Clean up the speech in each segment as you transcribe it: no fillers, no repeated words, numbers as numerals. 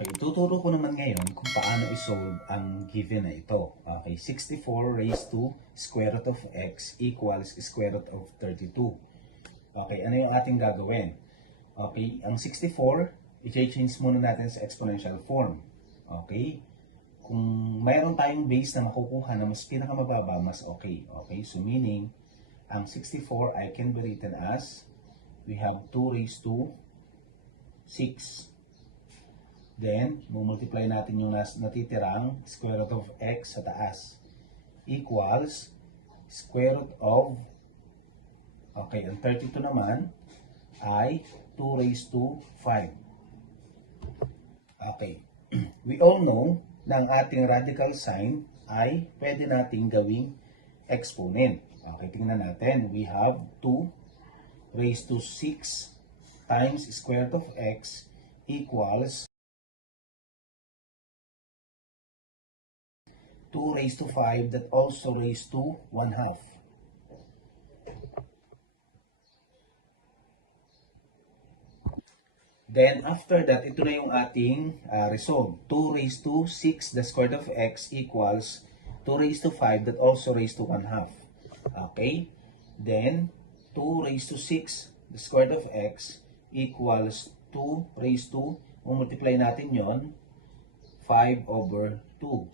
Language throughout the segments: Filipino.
Okay, tuturo ko naman ngayon kung paano isolve ang given na ito. Okay, 64 raised to square root of x equals square root of 32. Okay, ano yung ating gagawin? Okay, ang 64, i-change muna natin sa exponential form. Okay, kung mayroon tayong base na makukuha na mas pinakamababa, mas okay. Okay, so meaning, ang 64 I can be written as, we have 2 raised to 6. Then, multiply natin yung natitirang square root of x sa taas. Equals square root of, okay, ang 32 naman ay 2 raised to 5. Okay. We all know na ang ating radical sign ay pwede nating gawing exponent. Okay, tingnan natin. We have 2 raised to 6 times square root of x equals 2 raised to 5 that also raised to 1/2. Then, after that, ito na yung ating resolve. 2 raised to 6 the square root of x equals 2 raised to 5 that also raised to 1/2. Okay? Then, 2 raised to 6 the square root of x equals 2 raised to, multiply natin yon 5 over 2.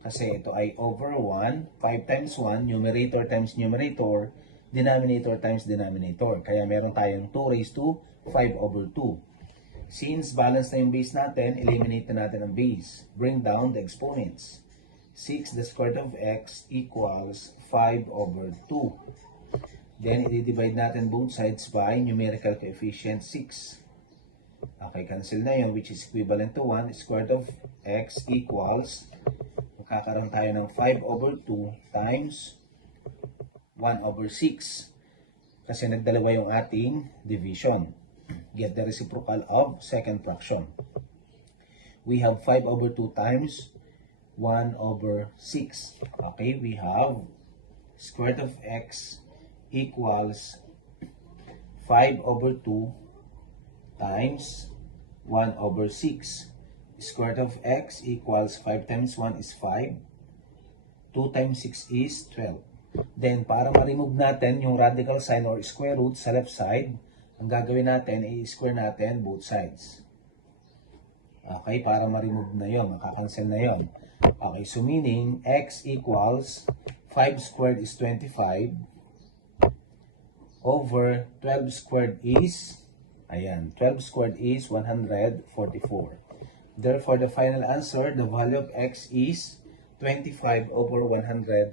Kasi ito ay over 1, 5 times 1, numerator times numerator, denominator times denominator. Kaya meron tayong 2 raised to 5 over 2. Since balance na yung base natin, eliminate na natin ang base. Bring down the exponents. 6 the square root of x equals 5 over 2. Then, i-divide natin both sides by numerical coefficient 6. Okay, cancel na yun, which is equivalent to 1. Square root of x equals, magkakaroon tayo ng 5 over 2 times 1 over 6. Kasi nagdalawa yung ating division. Get the reciprocal of second fraction. We have 5 over 2 times 1 over 6. Okay, we have square root of x equals 5 over 2 times 1 over 6. Square root of x equals 5 times 1 is 5. 2 times 6 is 12. Then, para ma-remove natin yung radical sign or square root sa left side, ang gagawin natin, i-square natin both sides. Okay, para ma-remove na yun, makakancel na yun. Okay, so meaning, x equals 5 squared is 25 over 12 squared is, ayan, 12 squared is 144. Therefore, the final answer, the value of x is 25 over 144.